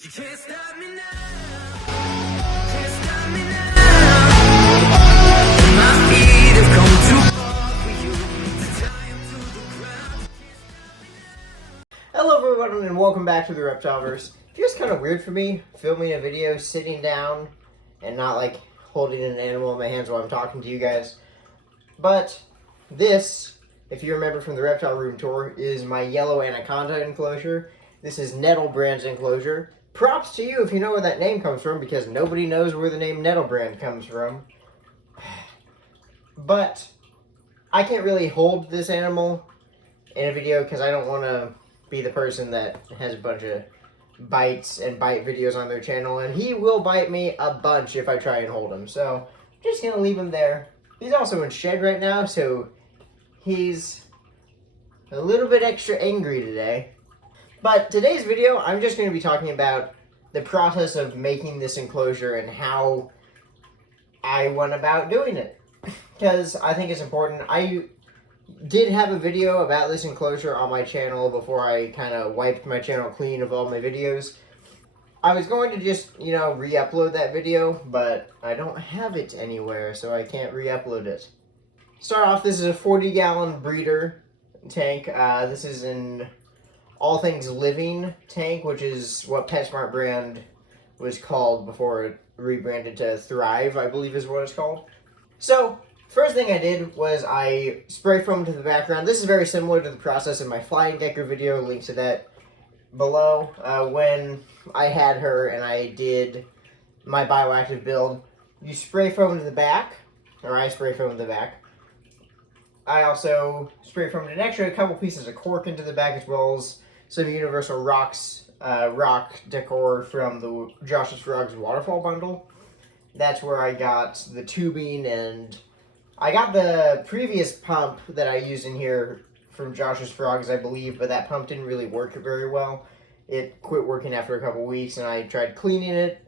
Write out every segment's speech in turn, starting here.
You can't stop me now. Can't stop me now. My feet have come too far for you to tie 'em to the ground. Hello everyone and welcome back to the Repti-verse. It feels kind of weird for me filming a video sitting down and not like holding an animal in my hands while I'm talking to you guys. But this, if you remember from the reptile room tour, is my Yellow Anaconda enclosure. This is Nettlebrand's enclosure. Props to you if you know where that name comes from, because nobody knows where the name Nettlebrand comes from. But I can't really hold this animal in a video because I don't want to be the person that has a bunch of bites and bite videos on their channel, and he will bite me a bunch if I try and hold him. So I'm just gonna leave him there. He's also in shed right now, so he's a little bit extra angry today. But today's video, I'm just going to be talking about the process of making this enclosure and how I went about doing it, because I think it's important. I did have a video about this enclosure on my channel before I kind of wiped my channel clean of all my videos. I was going to just, re-upload that video, but I don't have it anywhere, so I can't re-upload it. Start off, this is a 40-gallon breeder tank. This is an All Things Living tank, which is what PetSmart brand was called before it rebranded to Thrive, I believe is what it's called. So, first thing I did was I spray foamed to the background. This is very similar to the process in my Flying Decker video, link to that below. When I had her and I did my bioactive build, you spray foam to the back, or I spray foam to the back. I also spray foamed an extra couple pieces of cork into the back, as well as some Universal Rocks rock decor from the Josh's Frogs waterfall bundle. That's where I got the tubing, and I got the previous pump that I used in here from Josh's Frogs, I believe, but that pump didn't really work very well. It quit working after a couple weeks, and I tried cleaning it,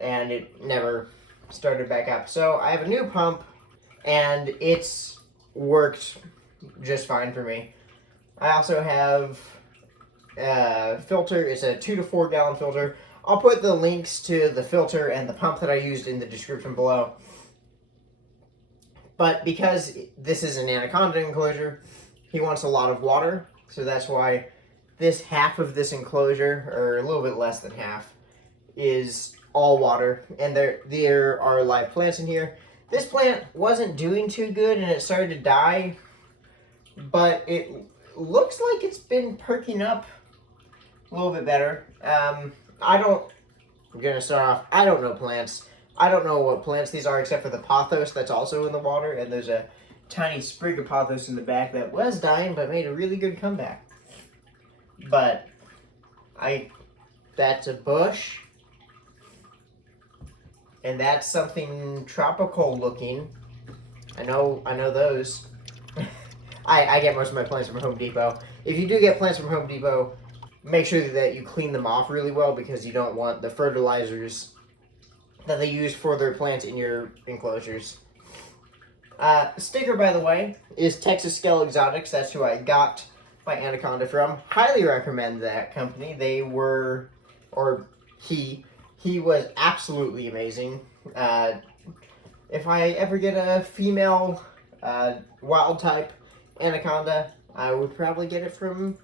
and it never started back up. So I have a new pump, and it's worked just fine for me. I also have a filter. It's a 2 to 4 gallon filter. I'll put the links to the filter and the pump that I used in the description below. But because this is an anaconda enclosure, he wants a lot of water, so that's why this half of this enclosure, or a little bit less than half, is all water, and there are live plants in here. This plant wasn't doing too good, and it started to die, but it looks like it's been perking up a little bit better. I'm gonna start off, I don't know plants. I don't know what plants these are except for the pothos that's also in the water, and there's a tiny sprig of pothos in the back that was dying but made a really good comeback. But that's a bush, and that's something tropical looking. I know those. I get most of my plants from Home Depot. If you do get plants from Home Depot, make sure that you clean them off really well, because you don't want the fertilizers that they use for their plants in your enclosures. Sticker, by the way, is Texas Scale Exotics. That's who I got my anaconda from. Highly recommend that company. He was absolutely amazing. If I ever get a female wild type anaconda, I would probably get it from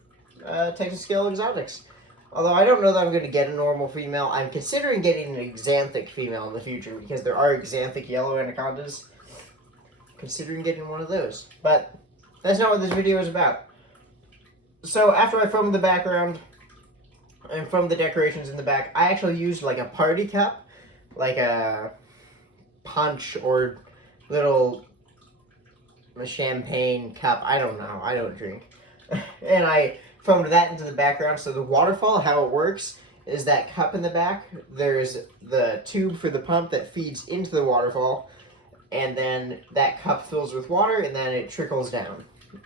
Texas Scale Exotics. Although I don't know that I'm going to get a normal female. I'm considering getting an exanthic female in the future, because there are exanthic yellow anacondas. Considering getting one of those. But that's not what this video is about. So after I foamed the background and foamed the decorations in the back, I actually used like a party cup, like a punch or little champagne cup. I don't know. I don't drink. And I foamed that into the background. So the waterfall, how it works is that cup in the back, there's the tube for the pump that feeds into the waterfall, and then that cup fills with water, and then it trickles down.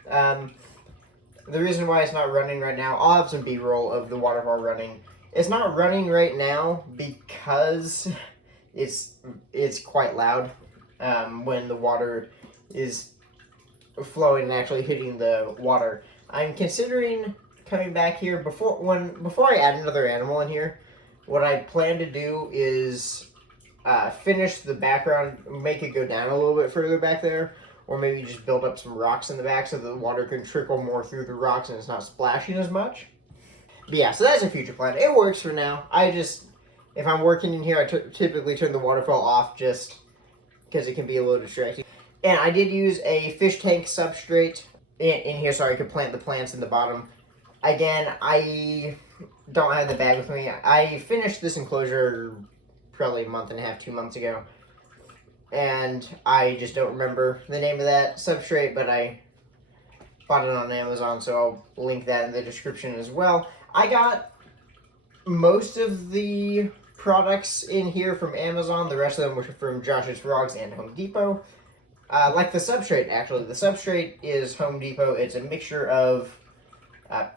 The reason why it's not running right now, I'll have some B-roll of the waterfall running. It's not running right now because it's quite loud when the water is flowing and actually hitting the water. I'm considering coming back here before I add another animal in here. what I plan to do is finish the background, make it go down a little bit further back there, or maybe just build up some rocks in the back so the water can trickle more through the rocks and it's not splashing as much. But yeah, so that's a future plan. It works for now. If I'm working in here, I typically turn the waterfall off just because it can be a little distracting. And I did use a fish tank substrate in here so I could plant the plants in the bottom. Again, I don't have the bag with me. I finished this enclosure probably a month and a half, 2 months ago. And I just don't remember the name of that substrate, but I bought it on Amazon, so I'll link that in the description as well. I got most of the products in here from Amazon. The rest of them were from Josh's Frogs and Home Depot. Like the substrate, actually. The substrate is Home Depot. It's a mixture of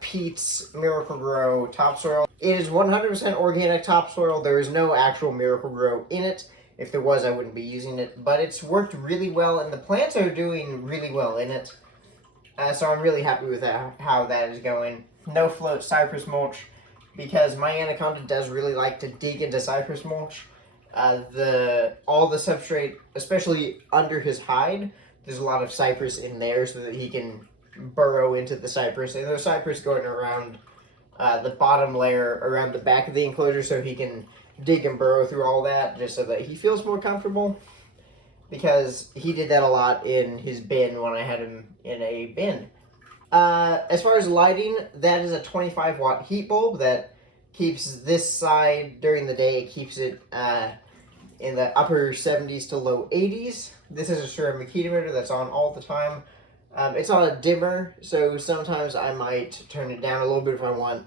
Pete's Miracle-Gro topsoil. It is 100% organic topsoil. There is no actual Miracle-Gro in it. If there was, I wouldn't be using it. But it's worked really well, and the plants are doing really well in it. So I'm really happy with how that is going. No float cypress mulch, because my anaconda does really like to dig into cypress mulch. All the substrate, especially under his hide, there's a lot of cypress in there so that he can burrow into the cypress. And there's cypress going around the bottom layer, around the back of the enclosure, so he can dig and burrow through all that, just so that he feels more comfortable. Because he did that a lot in his bin when I had him in a bin. As far as lighting, that is a 25 watt heat bulb that keeps this side during the day. It keeps it in the upper 70s to low 80s. This is a ceramic heat emitter that's on all the time. It's on a dimmer, so sometimes I might turn it down a little bit if I want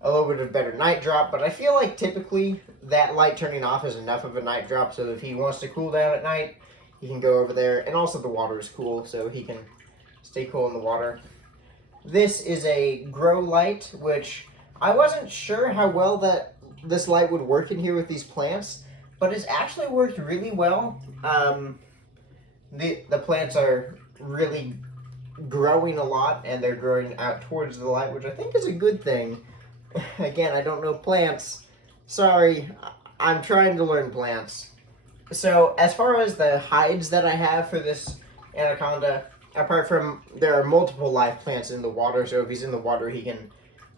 a little bit of better night drop, but I feel like typically that light turning off is enough of a night drop, so if he wants to cool down at night, he can go over there. And also the water is cool, so he can stay cool in the water. This is a grow light, which I wasn't sure how well that this light would work in here with these plants, but it's actually worked really well. The plants are really growing a lot, and they're growing out towards the light, which I think is a good thing. Again, I don't know plants. Sorry, I'm trying to learn plants. So, as far as the hides that I have for this anaconda, apart from there are multiple live plants in the water, so if he's in the water, he can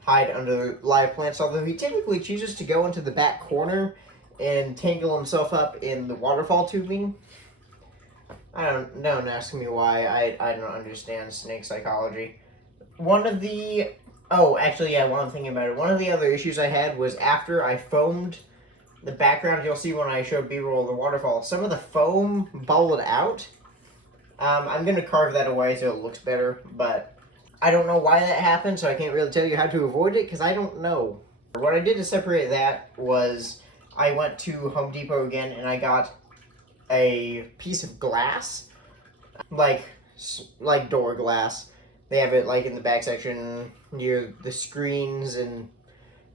hide under live plants, although he typically chooses to go into the back corner and tangle himself up in the waterfall tubing. Don't ask me why. I don't understand snake psychology. While I'm thinking about it, one of the other issues I had was after I foamed the background, you'll see when I show B-roll of the waterfall, some of the foam bubbled out. I'm going to carve that away so it looks better, but I don't know why that happened, so I can't really tell you how to avoid it, because I don't know. What I did to separate that was I went to Home Depot again, and I got a piece of glass, like door glass. They have it like in the back section near the screens and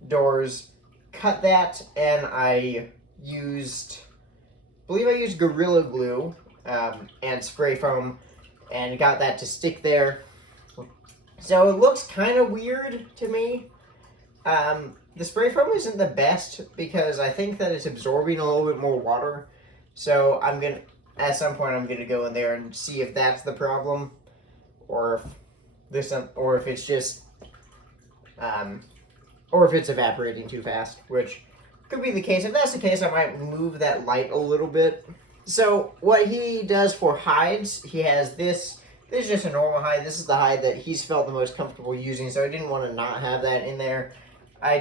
doors. Cut that, and I believe I used Gorilla Glue and spray foam, and got that to stick there. So it looks kind of weird to me. The spray foam isn't the best because I think that it's absorbing a little bit more water. So at some point I'm gonna go in there and see if that's the problem, or if it's just, or if it's evaporating too fast, which could be the case. If that's the case, I might move that light a little bit. So what he does for hides, he has this. This is just a normal hide. This is the hide that he's felt the most comfortable using, so I didn't want to not have that in there. I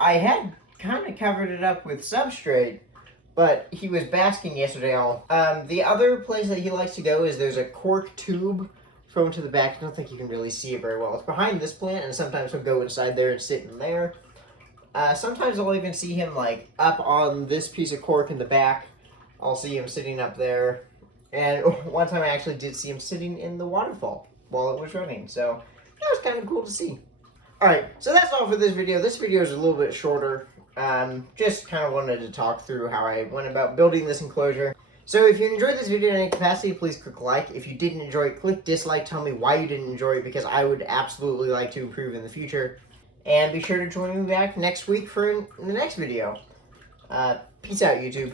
had kind of covered it up with substrate, but he was basking yesterday all. The other place that he likes to go is there's a cork tube thrown to the back. I don't think you can really see it very well. It's behind this plant, and sometimes he'll go inside there and sit in there. Sometimes I'll even see him like up on this piece of cork in the back. I'll see him sitting up there. And one time I actually did see him sitting in the waterfall while it was running. So that was kind of cool to see. Alright, so that's all for this video. This video is a little bit shorter. Just kind of wanted to talk through how I went about building this enclosure. So if you enjoyed this video in any capacity, please click like. If you didn't enjoy it, click dislike. Tell me why you didn't enjoy it, because I would absolutely like to improve in the future. And be sure to join me back next week for the next video. Peace out, YouTube.